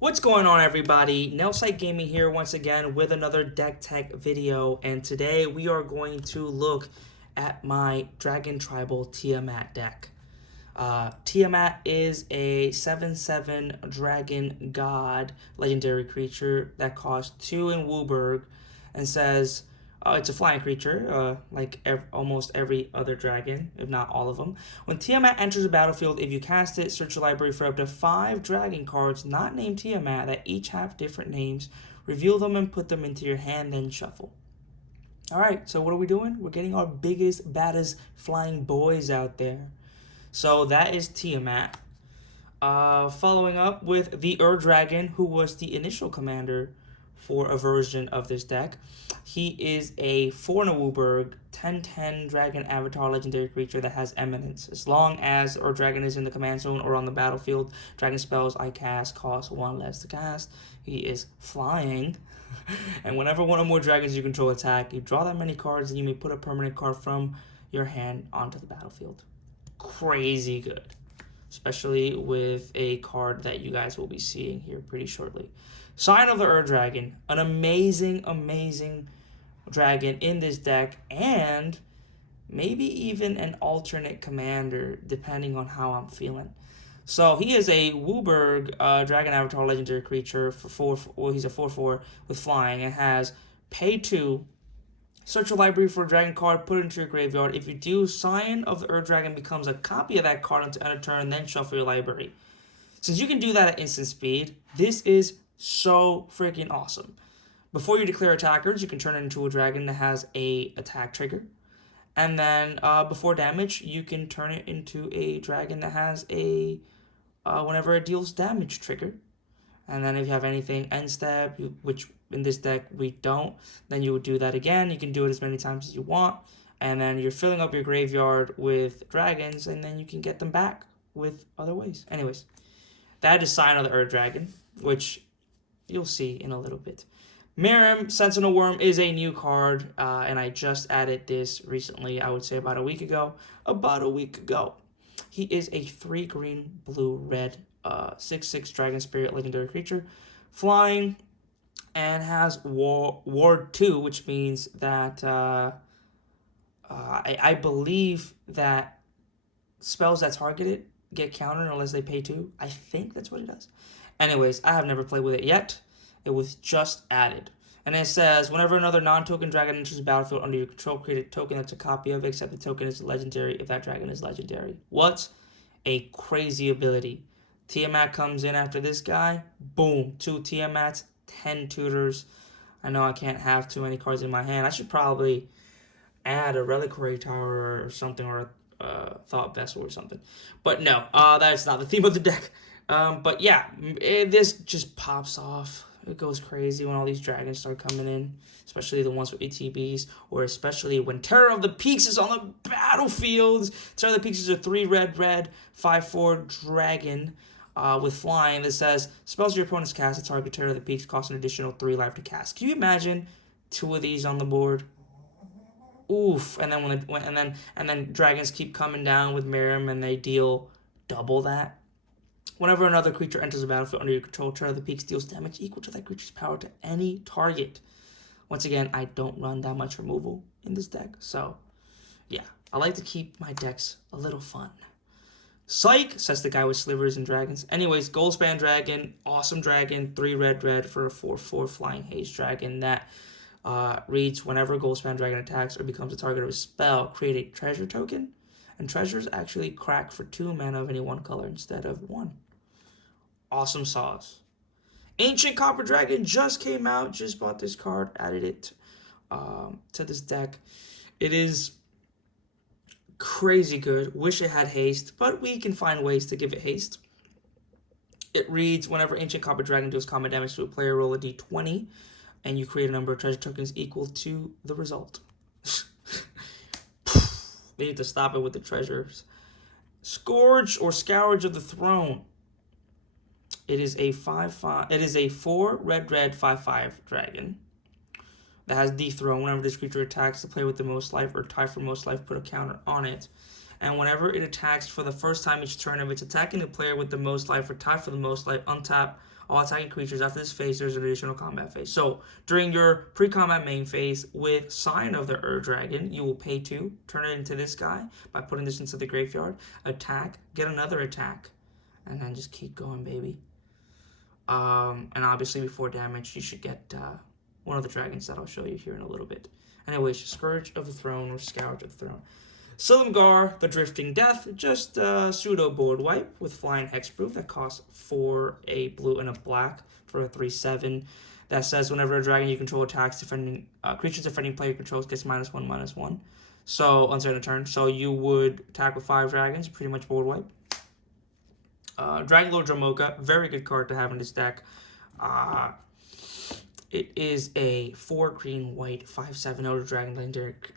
What's going on, everybody? Nelsite Gaming here once again with another deck tech video, and today we are going to look at my Dragon Tribal Tiamat deck. Tiamat is a 7/7 Dragon God legendary creature that costs 2 in Wooburg and says it's a flying creature, like almost every other dragon, if not all of them. When Tiamat enters the battlefield, if you cast it, search your library for up to 5 dragon cards not named Tiamat that each have different names. Reveal them and put them into your hand, then shuffle. Alright, so what are we doing? We're getting our biggest, baddest flying boys out there. So that is Tiamat. Following up with the Dragon, who was the initial commander for a version of this deck. He is a 4 Wooburg 10/10 Dragon Avatar legendary creature that has Eminence. As long as Dragon is in the command zone or on the battlefield, Dragon spells I cast cost 1 less to cast. He is flying. And whenever one or more dragons you control attack, you draw that many cards and you may put a permanent card from your hand onto the battlefield. Crazy good. Especially with a card that you guys will be seeing here pretty shortly. Sign of the Dragon, an amazing dragon in this deck, and maybe even an alternate commander depending on how I'm feeling. So he is a Wooburg Dragon Avatar legendary creature for 4. Well, he's a 4/4 with flying and has pay 2. Search your library for a dragon card, put it into your graveyard. If you do, Sign of the Dragon becomes a copy of that card until end of turn, then shuffle your library. Since you can do that at instant speed, this is so freaking awesome. Before you declare attackers, you can turn it into a dragon that has a attack trigger. And then before damage, you can turn it into a dragon that has a whenever it deals damage trigger. And then if you have anything end step, which in this deck we don't, then you would do that again. You can do it as many times as you want. And then you're filling up your graveyard with dragons, and then you can get them back with other ways. Anyways, that is Sign of the Dragon, which you'll see in a little bit. Miriam, Sentinel Worm, is a new card, and I just added this recently, I would say about a week ago. He is a 3 green, blue, red, 6/6 Dragon Spirit legendary creature, flying, and has Ward 2, which means that I believe that spells that target it get countered unless they pay 2. I think that's what it does. Anyways, I have never played with it yet. It was just added. And it says, whenever another non-token dragon enters the battlefield under your control, create a token that's a copy of it, except the token is legendary if that dragon is legendary. What a crazy ability. Tiamat comes in after this guy. Boom. 2 Tiamats, 10 Tutors. I know I can't have too many cards in my hand. I should probably add a Reliquary Tower or something, or a Thought Vessel or something. But no, that is not the theme of the deck. But yeah, this just pops off. It goes crazy when all these dragons start coming in, especially the ones with ETBs, or especially when Terror of the Peaks is on the battlefield. Terror of the Peaks is a 3 red, 5/4 dragon with flying that says, spells your opponent's cast, a target Terror of the Peaks costs an additional 3 life to cast. Can you imagine 2 of these on the board? Oof. And then and then dragons keep coming down with Miriam, and they deal double that. Whenever another creature enters the battlefield under your control, Terror of the Peaks deals damage equal to that creature's power to any target. Once again, I don't run that much removal in this deck, so yeah. I like to keep my decks a little fun. Psych, says the guy with slivers and dragons. Anyways, Goldspan Dragon, awesome dragon, 3 red for a 4/4 flying haze dragon that reads, whenever Goldspan Dragon attacks or becomes a target of a spell, create a treasure token. And treasures actually crack for 2 mana of any one color instead of 1. Awesome sauce. Ancient Copper Dragon just came out. Just bought this card. Added it to this deck. It is crazy good. Wish it had haste, but we can find ways to give it haste. It reads, whenever Ancient Copper Dragon deals combat damage to a player, roll a d20, and you create a number of treasure tokens equal to the result. They need to stop it with the treasures. Scourge or Scourge of the Throne. It is a 5/5. It is a 4 red 5/5 dragon that has dethrone. Whenever this creature attacks the player with the most life or tie for most life, put a counter on it. and whenever it attacks for the first time each turn, if it's attacking the player with the most life or tied for the most life, untap all attacking creatures. After this phase, there's an additional combat phase. So during your pre-combat main phase with Sign of the Ur-Dragon, you will pay 2, turn it into this guy by putting this into the graveyard, attack, get another attack, and then just keep going, baby. And obviously before damage, you should get one of the dragons that I'll show you here in a little bit. Anyways, Scourge of the Throne or Scourge of the Throne. Silumgar, the Drifting Death, just a pseudo board wipe with Flying Hexproof that costs 4, a blue and a black for a 3/7. That says whenever a dragon you control attacks, creatures defending player controls gets -1/-1. So until end of turn. So you would attack with 5 dragons, pretty much board wipe. Dragon Lord Dromoka, very good card to have in this deck. It is a 4 green white 5/7 Elder Dragon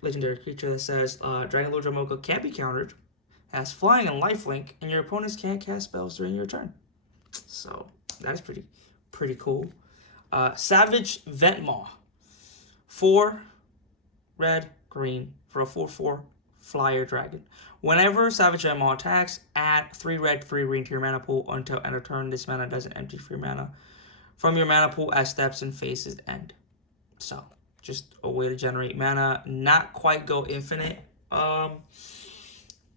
legendary creature that says Dragon Lord Dromoka can't be countered, has flying and lifelink, and your opponents can't cast spells during your turn. So that is pretty cool. Savage Ventmaw, 4 red green for a 4/4 flyer dragon. Whenever Savage Ventmaw attacks, add 3 red 3 green to your mana pool until end of turn. This mana doesn't empty free mana from your mana pool as steps and phases end. So, just a way to generate mana. Not quite go infinite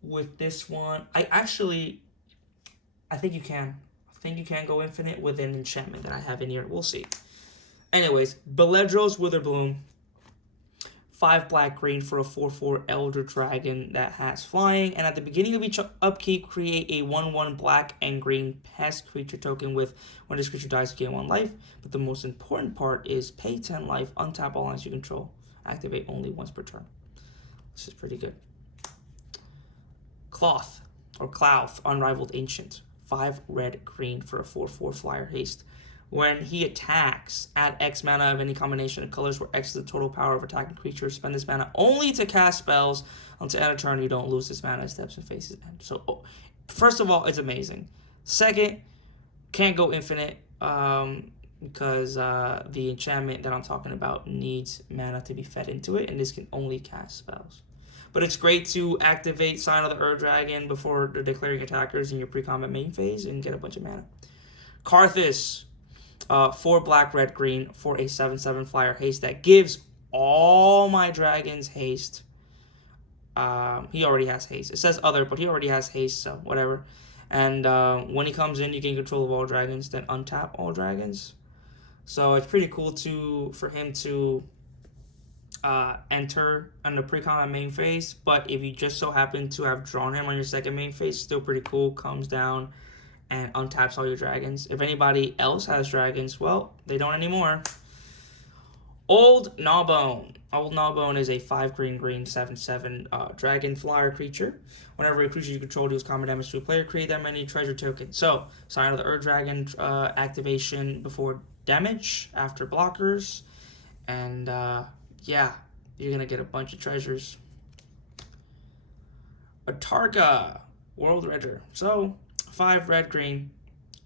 with this one. I think you can. I think you can go infinite with an enchantment that I have in here. We'll see. Anyways, Beledro's Witherbloom. 5 black green for a 4/4 Elder Dragon that has flying, and at the beginning of each upkeep, create a 1/1 black and green pest creature token with when this creature dies, you gain 1 life. But the most important part is pay 10 life, untap all lands you control, activate only once per turn. This is pretty good. Cloth or Clouth, Unrivaled Ancient, 5 red green for a 4/4 flyer haste. When he attacks, add X mana of any combination of colors where X is the total power of attacking creatures. Spend this mana only to cast spells. Until end of turn, you don't lose this mana as steps and phases end. So, first of all, it's amazing. Second, can't go infinite because the enchantment that I'm talking about needs mana to be fed into it, and this can only cast spells. But it's great to activate Sign of the Ur-Dragon before declaring attackers in your pre-combat main phase and get a bunch of mana. Karthus. 4 black, red, green for a 7/7 flyer haste that gives all my dragons haste. He already has haste. It says other, but he already has haste, so whatever. And when he comes in, you gain control of all dragons, then untap all dragons. So it's pretty cool for him to enter on the pre-combat main phase. But if you just so happen to have drawn him on your second main phase, still pretty cool. Comes down and untaps all your dragons. If anybody else has dragons, well, they don't anymore. Old Gnawbone. Old Gnawbone is a 5 green 7/7 dragon flyer creature. Whenever a creature you control deals combat damage to a player, create that many treasure tokens. So, Sign of the Ur-Dragon activation before damage, after blockers. And yeah, you're going to get a bunch of treasures. Atarka, World Render. So, 5 red green,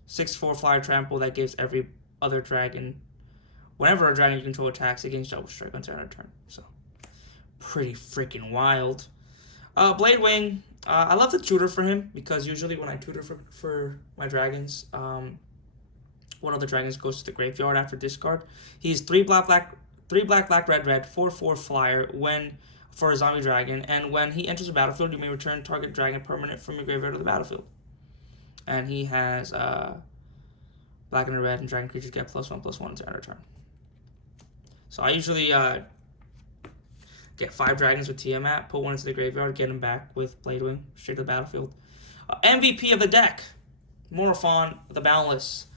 6/4 flyer trample that gives every other dragon, whenever a dragon you control attacks, against double strike until end of turn. So, pretty freaking wild. Blade Wing, I love the tutor for him because usually when I tutor for my dragons, one of the dragons goes to the graveyard after discard. He's 3 black, red, 4/4 flyer for a zombie dragon, and when he enters the battlefield, you may return target dragon permanent from your graveyard to the battlefield. And he has black and red, and dragon creatures get +1/+1 until end of turn. So I usually get 5 dragons with Tiamat, put one into the graveyard, get him back with Bladewing, straight to the battlefield. MVP of the deck, Morophon the Boundless.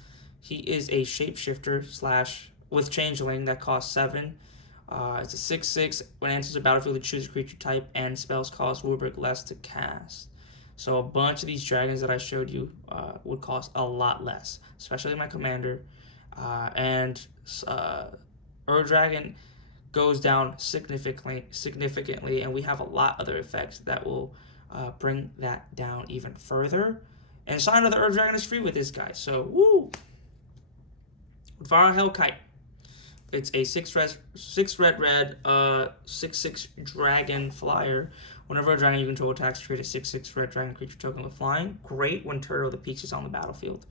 He is a shapeshifter with changeling that costs 7. It's a 6/6. When it enters the battlefield, you choose a creature type, and spells cost rubric less to cast. So a bunch of these dragons that I showed you would cost a lot less, especially my commander. And Ur-Dragon goes down significantly, and we have a lot other effects that will bring that down even further. And Sign of the Ur-Dragon is free with this guy, so woo! Vara Hellkite. It's a 6 red 6/6 dragon flyer. Whenever a dragon you control attacks, create a 6/6 red dragon creature token with flying. Great when Turtle of the Peaks is on the battlefield.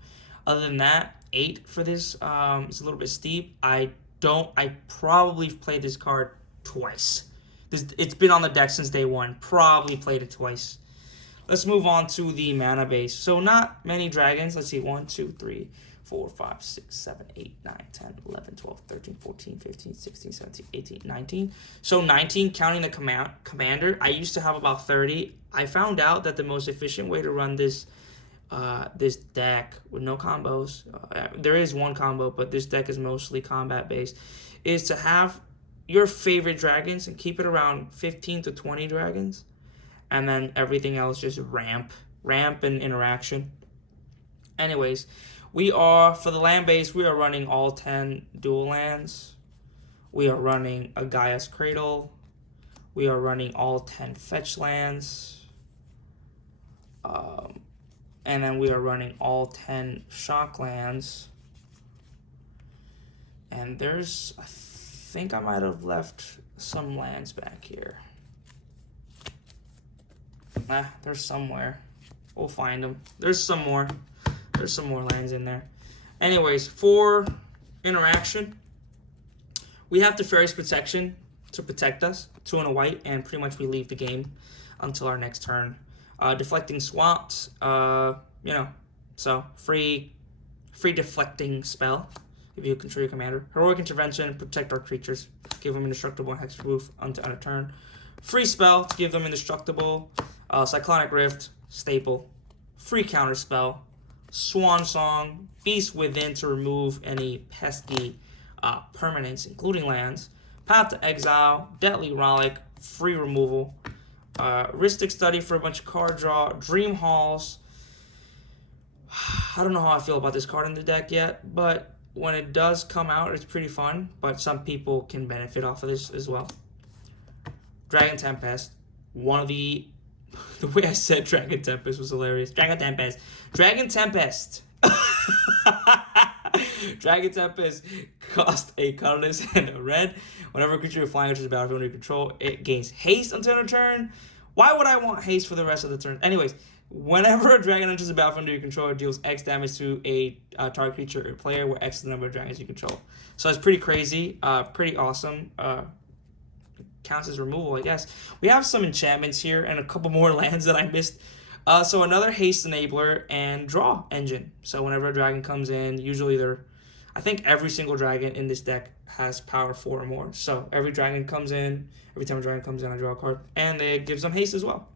Other than that, 8 for this is a little bit steep. I probably played this card twice. It's been on the deck since day one. Probably played it twice. Let's move on to the mana base. So not many dragons. Let's see. 1, 2, 3, 4, 5, 6, 7, 8, 9, 10, 11, 12, 13, 14, 15, 16, 17, 18, 19. So 19 counting the commander. I used to have about 30. I found out that the most efficient way to run this deck with no combos, there is one combo, but this deck is mostly combat based, is to have your favorite dragons and keep it around 15 to 20 dragons, and then everything else just ramp and interaction. Anyways, for the land base, we are running all 10 dual lands. We are running a Gaia's Cradle. We are running all 10 fetch lands. And then we are running all 10 shock lands. And I think I might have left some lands back here. They're somewhere. We'll find them. There's some more lands in there. Anyways, for interaction, we have Teferi's Protection to protect us, 2 and a white, and pretty much we leave the game until our next turn. Deflecting Swamps, so free deflecting spell if you control your commander. Heroic Intervention, protect our creatures, give them indestructible and hexproof until end of turn. Free spell to give them indestructible. Cyclonic Rift, staple. Free counter spell. Swan Song, Beast Within to remove any pesky permanents, including lands. Path to Exile, Deadly Relic, free removal. Rhystic Study for a bunch of card draw. Dream Halls. I don't know how I feel about this card in the deck yet, but when it does come out, it's pretty fun, but some people can benefit off of this as well. Dragon Tempest. The way I said Dragon Tempest was hilarious. Dragon Tempest. Dragon Tempest cost a colorless and a red. Whenever a creature with flying enters the battlefield under your control, it gains haste until end of turn. Why would I want haste for the rest of the turn? Anyways, whenever a dragon enters the battlefield under your control, it deals X damage to a target creature or player, where X is the number of dragons you control. So it's pretty crazy, pretty awesome. Counts as removal, I guess. We have some enchantments here and a couple more lands that I missed. So another haste enabler and draw engine. So whenever a dragon comes in, usually I think every single dragon in this deck has power 4 or more. So every time a dragon comes in, I draw a card, and it gives them haste as well.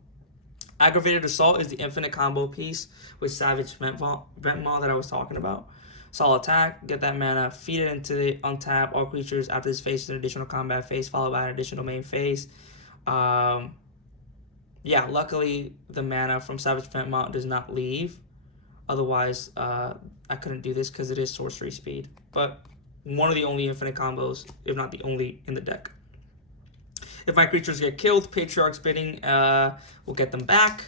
Aggravated Assault is the infinite combo piece with Savage Vent Maw that I was talking about. Solid attack, get that mana, feed it into the untap all creatures after this phase an additional combat phase followed by an additional main phase. Luckily the mana from Savage Vent Maw does not leave. Otherwise, I couldn't do this because it is sorcery speed. But one of the only infinite combos, if not the only, in the deck. If my creatures get killed, Patriarch's Bidding will get them back.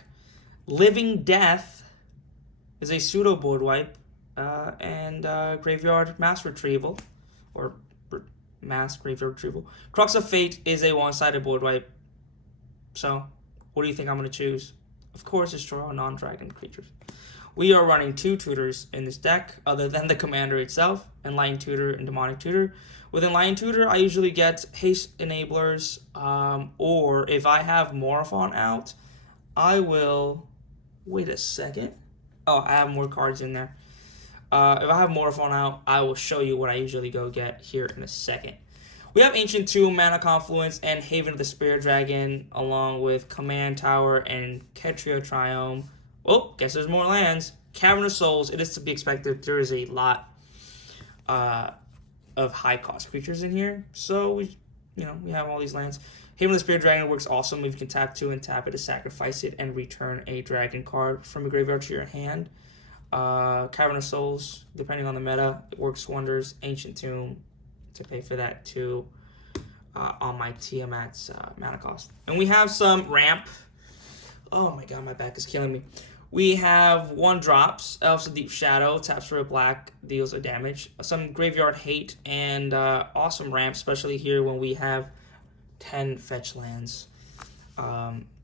Living Death is a pseudo board wipe. And Graveyard Mass Retrieval, or Mass Graveyard Retrieval. Crux of Fate is a one-sided board wipe. So, what do you think I'm going to choose? Of course, destroy all non-dragon creatures. We are running 2 tutors in this deck, other than the commander itself, Enlightened Tutor and Demonic Tutor. With Enlightened Tutor, I usually get haste enablers, or if I have Morophon out, I will... Wait a second. Oh, I have more cards in there. If I have Morophon out, I will show you what I usually go get here in a second. We have Ancient Tomb, Mana Confluence, and Haven of the Spirit Dragon, along with Command Tower and Ketria Triome. Oh, guess there's more lands. Cavern of Souls, it is to be expected. There is a lot of high-cost creatures in here. So, we have all these lands. Haven of the Spirit Dragon works awesome if you can tap 2 and tap it to sacrifice it and return a dragon card from a graveyard to your hand. Cavern of Souls, depending on the meta, it works wonders. Ancient Tomb to pay for that too on my Tiamat's mana cost. And we have some ramp. Oh my god, my back is killing me. We have 1-drops, Elves of Deep Shadow, taps for a black, deals a damage. Some Graveyard Hate and awesome ramp, especially here when we have 10 fetch lands.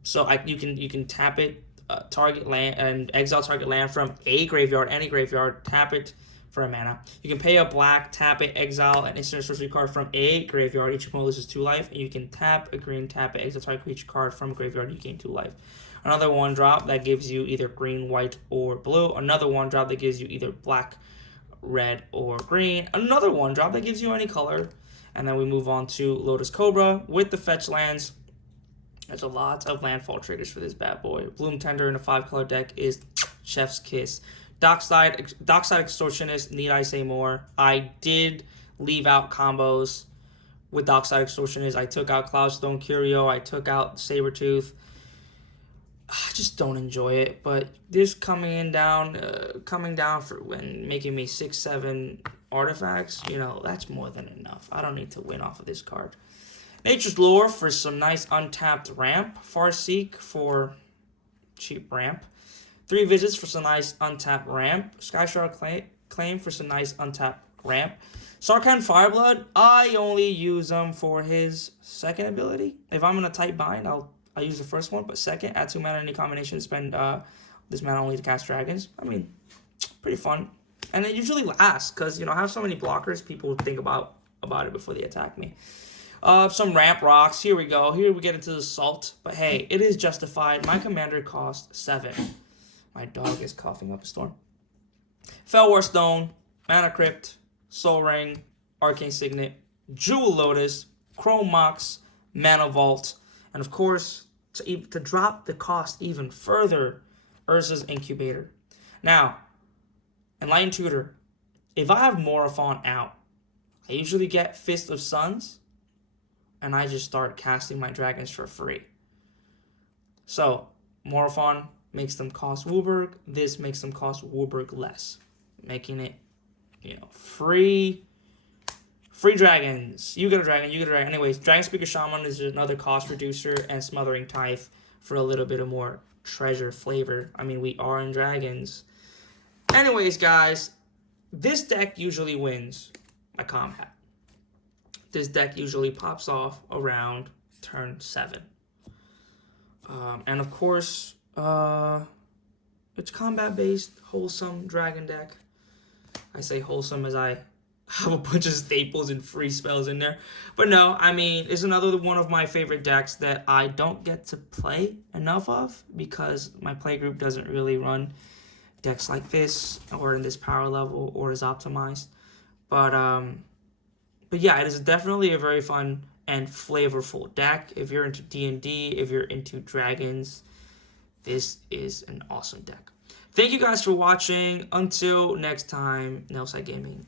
So you can tap it, target land and exile target land from a graveyard, any graveyard, tap it for a mana. You can pay a black, tap it, exile an instant sorcery card from a graveyard. Each opponent loses 2 life. And you can tap a green, tap it, exile target creature card from a graveyard. You gain 2 life. Another 1-drop that gives you either green, white, or blue. Another 1-drop that gives you either black, red, or green. Another 1-drop that gives you any color. And then we move on to Lotus Cobra with the fetch lands. There's a lot of landfall triggers for this bad boy. Bloom Tender in a 5-color deck is chef's kiss. Dockside Extortionist, need I say more? I did leave out combos with Dockside Extortionist. I took out Cloudstone Curio. I took out Sabertooth. I just don't enjoy it. But this coming down for when making me 6-7 artifacts, you know, that's more than enough. I don't need to win off of this card. Nature's Lure for some nice untapped ramp. Farseek for cheap ramp. 3 Visits for some nice untapped ramp. Skyshard Claim for some nice untapped ramp. Sarkhan Fireblood, I only use him for his second ability. If I'm in a tight bind, I'll use the first one, but second, add 2 mana in any combination to spend this mana only to cast dragons. I mean, pretty fun. And it usually lasts, because, you know, I have so many blockers, people think about it before they attack me. Some ramp rocks. Here we go. Here we get into the salt. But hey, it is justified. My commander cost 7. My dog is coughing up a storm. Felwar Stone, Mana Crypt, Soul Ring, Arcane Signet, Jewel Lotus, Chrome Mox, Mana Vault, and of course, to drop the cost even further, Urza's Incubator. Now, Enlightened Tutor, if I have Morophon out, I usually get Fist of Suns, and I just start casting my dragons for free. So, Morophon makes them cost Wooburg. This makes them cost Wooburg less, making it, you know, free dragons. You get a dragon, you get a dragon. Anyways, Dragon Speaker Shaman is another cost reducer, and Smothering Tithe for a little bit of more treasure flavor. I mean, we are in dragons. Anyways, guys, this deck usually wins a combat. This deck usually pops off around turn 7. And of course, it's combat-based, wholesome dragon deck. I say wholesome as I have a bunch of staples and free spells in there. But no, I mean, it's another one of my favorite decks that I don't get to play enough of because my playgroup doesn't really run decks like this or in this power level or is optimized. But yeah, it is definitely a very fun and flavorful deck. If you're into D&D, if you're into dragons, this is an awesome deck. Thank you guys for watching. Until next time, Nelside Gaming